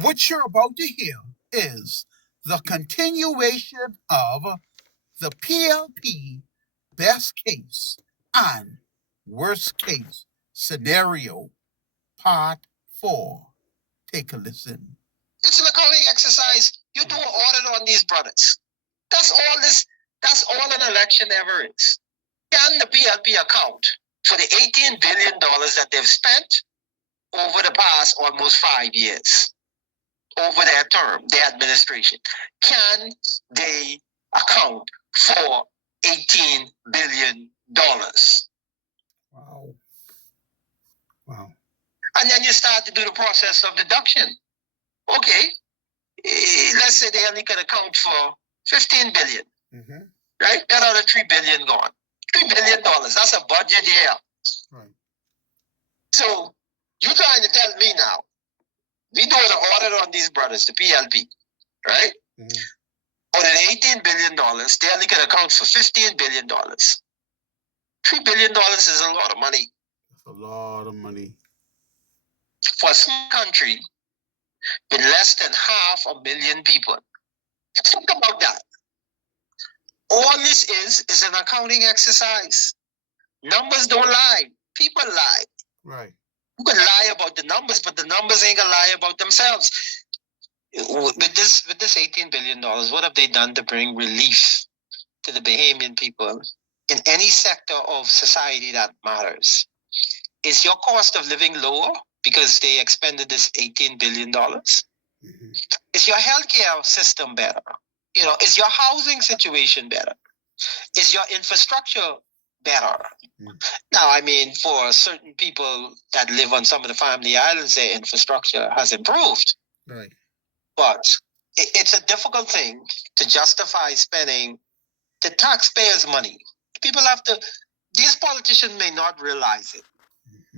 What you're about to hear is the continuation of the PLP best case and worst case scenario, part 4. Take a listen. It's an accounting exercise. You do an audit on these brothers. That's all this. That's all an election ever is. Can the PLP account for the $18 billion that they've spent over the past almost 5 years, over their term, their administration? Can they account for $18 billion? Wow. Wow. And then you start to do the process of deduction. Okay, let's say they only can account for $15 billion. Mm-hmm. Right? Another $3 billion gone. $3 billion. That's a budget year. Right. So you're trying to tell me now, we doing an audit on these brothers, the PLP, right? Mm-hmm. On an $18 billion, they only can account for $15 billion. $3 billion is a lot of money. That's a lot of money. For a small country with less than 500,000 people. Think about that. All this is an accounting exercise. Numbers don't lie. People lie. Right. You can lie about the numbers, but the numbers ain't gonna lie about themselves. With this $18 billion, what have they done to bring relief to the Bahamian people in any sector of society that matters? Is your cost of living lower because they expended this $18 billion? Mm-hmm. Is your healthcare system better? Is your housing situation better? Is your infrastructure better? Mm. Now, I mean, for certain people that live on some of the family islands, their infrastructure has improved. Right. But it's a difficult thing to justify spending the taxpayers' money. These politicians may not realize it.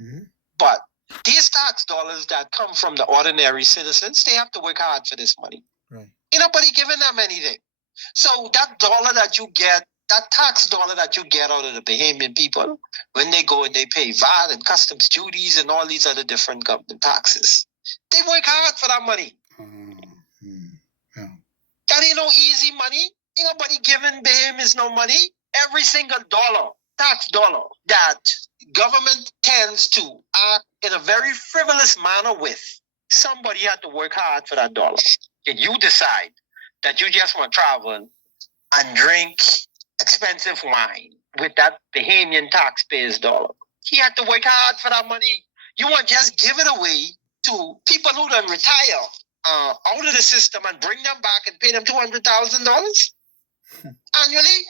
Mm-hmm. But these tax dollars that come from the ordinary citizens, they have to work hard for this money. Right. Ain't nobody giving them anything. So that dollar that you get, that tax dollar that you get out of the Bahamian people, when they go and they pay VAT and customs duties and all these other different government taxes, they work hard for that money. Yeah. That ain't no easy money. Ain't nobody giving Bahamians no money. Every single dollar, tax dollar, that government tends to act in a very frivolous manner with, somebody had to work hard for that dollar. If you decide that you just want to travel and drink expensive wine with that Bahamian taxpayers' dollar, he had to work hard for that money. You want to just give it away to people who done retire out of the system and bring them back and pay them $200,000 annually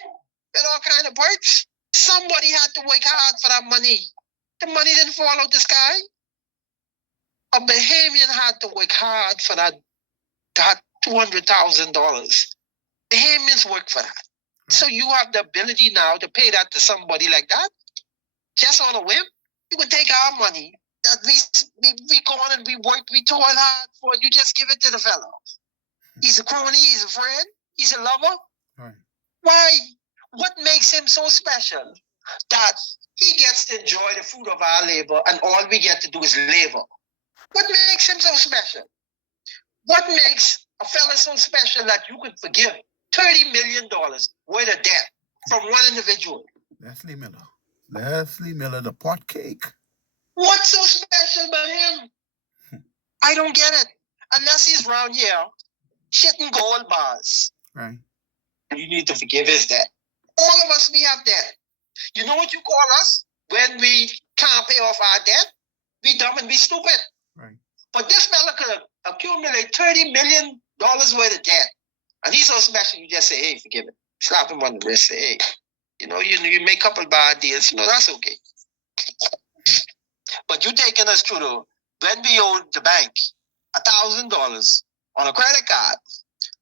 with all kind of perks? Somebody had to work hard for that money. The money didn't fall out the sky. A Bahamian had to work hard for that $200,000. Bahamians work for that. So you have the ability now to pay that to somebody like that, just on a whim. You can take our money that we go on and we work, we toil hard for, you just give it to the fellow. He's a crony, he's a friend, he's a lover. Right. Why? What makes him so special that he gets to enjoy the fruit of our labor and all we get to do is labor? What makes him so special? What makes a fella so special that you could forgive $30 million worth of debt from one individual? Leslie Miller, the pot cake. What's so special about him? I don't get it. Unless he's around here shitting gold bars. Right. You need to forgive his debt. All of us, we have debt. You know what you call us when we can't pay off our debt? We dumb and we stupid. Right. But this fella could accumulate $30 million worth of debt. And he's so special, you just say, hey, forgive him. Slap him on the wrist, say, hey, you make a couple bad deals, that's okay. But you taking us through when we owed the bank $1,000 on a credit card,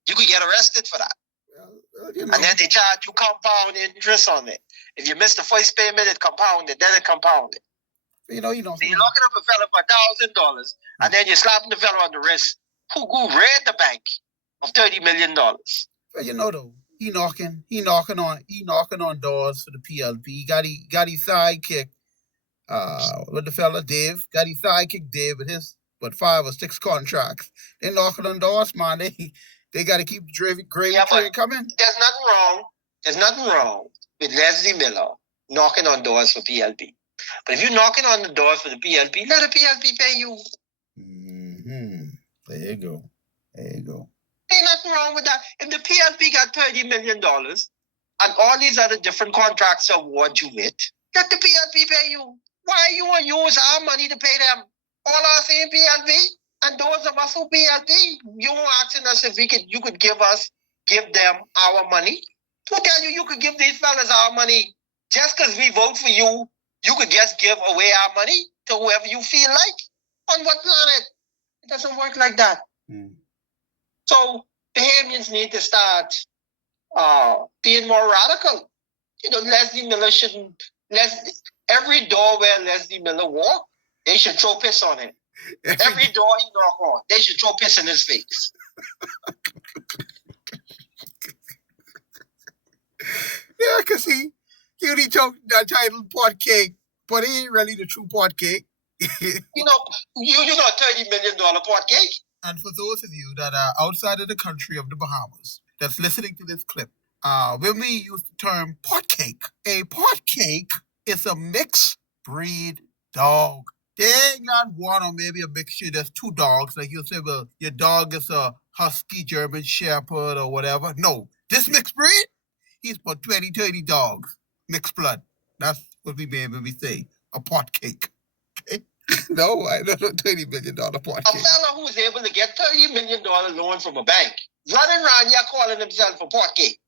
you could get arrested for that. And then they charge you compound interest on it. If you miss the first payment, it compounded, then it compounded. So you're locking up a fella for $1,000, and then you're slapping the fella on the wrist who raid the bank of $30 million. Well, though, he knocking on doors for the PLP. He got his sidekick. With the fella Dave, got his sidekick Dave with his but 5 or 6 contracts. They're knocking on doors, man. They got to keep the gravy train coming. There's nothing wrong with Leslie Miller knocking on doors for PLP. But if you're knocking on the doors for the PLP, let the PLP pay you. Mm-hmm. There you go. Ain't nothing wrong with that. If the PLP got $30 million and all these other different contracts award you with, let the PLP pay you. Why you want to use our money to pay them? All our same PLP, and those of us who PLP, you were asking us if you could give them our money. Who tell you could give these fellas our money? Just because we vote for you, you could just give away our money to whoever you feel like? On what planet? It doesn't work like that. So Bahamians need to start being more radical. Leslie Miller shouldn't. Every door where Leslie Miller walk, they should throw piss on him. Every door he knock on, they should throw piss in his face. Yeah, because he only took that title pot cake, but he ain't really the true pot cake. you know $30 million pot cake. And for those of you that are outside of the country of the Bahamas that's listening to this clip, when we use the term pot cake, a pot cake is a mixed breed dog. They ain't got one or maybe a mixture. There's 2 dogs. Like you say, well, your dog is a husky German shepherd or whatever. No, this mixed breed, he's about 20, 30 dogs. Mixed blood. That's what we mean when we say a pot cake. Okay? No, I don't know $30 million pot cake. A fella who's able to get $30 million loan from a bank, running around here calling himself a pot cake.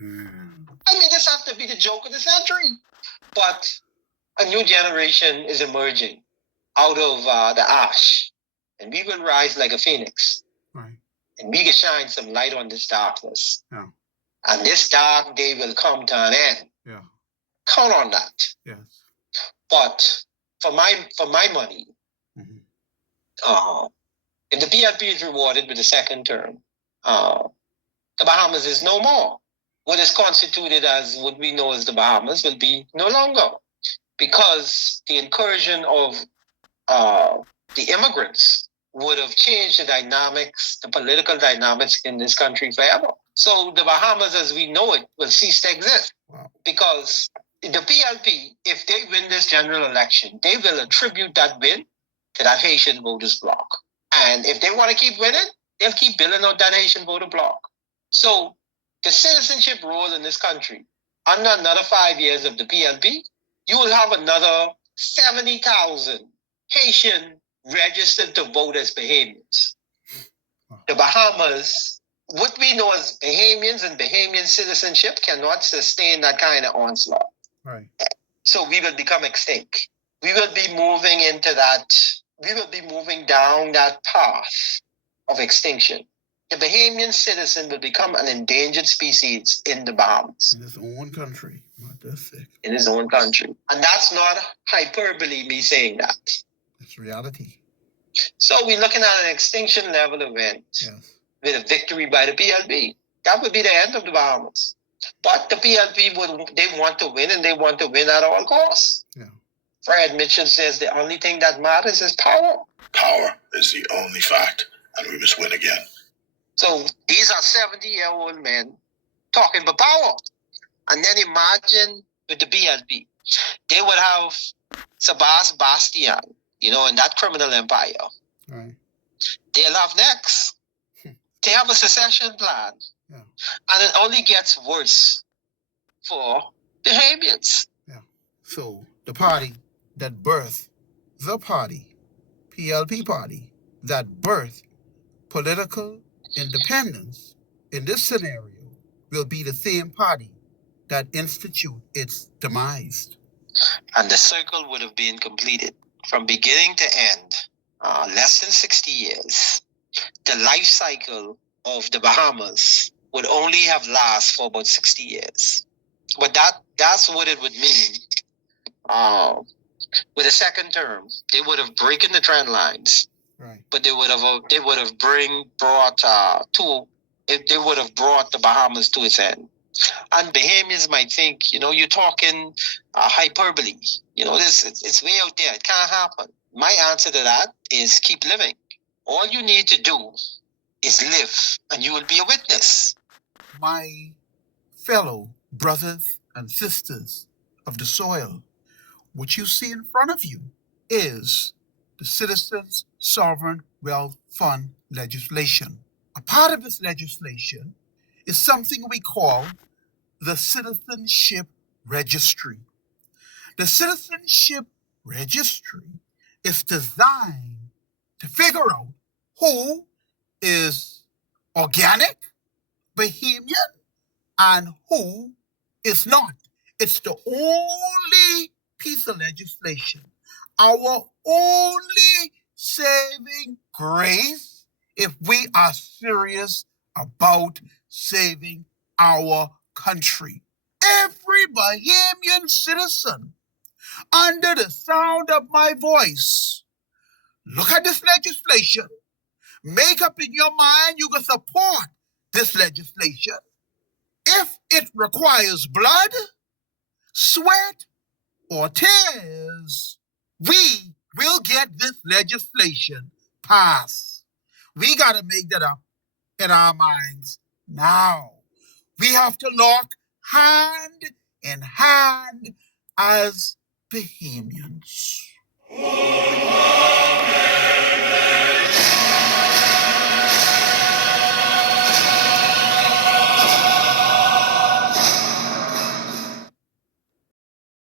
I mean, this has to be the joke of the century. But a new generation is emerging out of the ash, and we will rise like a phoenix. Right. And we can shine some light on this darkness. Yeah. And this dark day will come to an end. Yeah. Count on that. Yes. But for my money, if the PLP is rewarded with a second term, the Bahamas is no more. What is constituted as what we know as the Bahamas will be no longer, because the incursion of the immigrants would have changed the dynamics, the political dynamics in this country forever. So the Bahamas as we know it will cease to exist. Wow. Because the PLP, if they win this general election, they will attribute that win to that Haitian voters bloc. And if they want to keep winning, they'll keep building out that Haitian voter bloc. So the citizenship role in this country, under another 5 years of the PLP, you will have another 70,000 Haitian registered to vote as Bahamians. The Bahamas, what we know as Bahamians and Bahamian citizenship cannot sustain that kind of onslaught. Right. So we will become extinct. We will be moving into that. We will be moving down that path of extinction. The Bahamian citizen will become an endangered species in the Bahamas. In his own country. That's sick. In his own country. And that's not hyperbole, me saying that. It's reality. So we're looking at an extinction level event. Yes. With a victory by the PLP. That would be the end of the Bahamas. But the PLP, they want to win, and they want to win at all costs. Yeah. Fred Mitchell says the only thing that matters is power. Power is the only fact, and we must win again. So these are 70-year-old men talking about power. And then imagine with the PLP, they would have Sebastian, in that criminal empire. Right. They'll have next. They have a secession plan. Yeah. And it only gets worse for the Bahamians. Yeah. So the party that birthed the party, PLP party, that birthed political independence in this scenario will be the same party that institute its demise. And the circle would have been completed from beginning to end, less than 60 years. The life cycle of the Bahamas would only have lasted for about 60 years. But that's what it would mean. With a second term, they would have broken the trend lines. Right. But they would have brought the Bahamas to its end. And Bahamians might think, you're talking hyperbole. It's way out there. It can't happen. My answer to that is keep living. All you need to do is live, and you will be a witness. My fellow brothers and sisters of the soil, what you see in front of you is the Citizens Sovereign Wealth Fund legislation. A part of this legislation is something we call the Citizenship Registry. The Citizenship Registry is designed to figure out who is organic, Bahamian, and who is not. It's the only piece of legislation, our only saving grace if we are serious about saving our country. Every Bahamian citizen under the sound of my voice, look at this legislation. Make up in your mind you can support this legislation. If it requires blood, sweat, or tears, we will get this legislation passed. We got to make that up in our minds now. We have to lock hand in hand as Bahamians.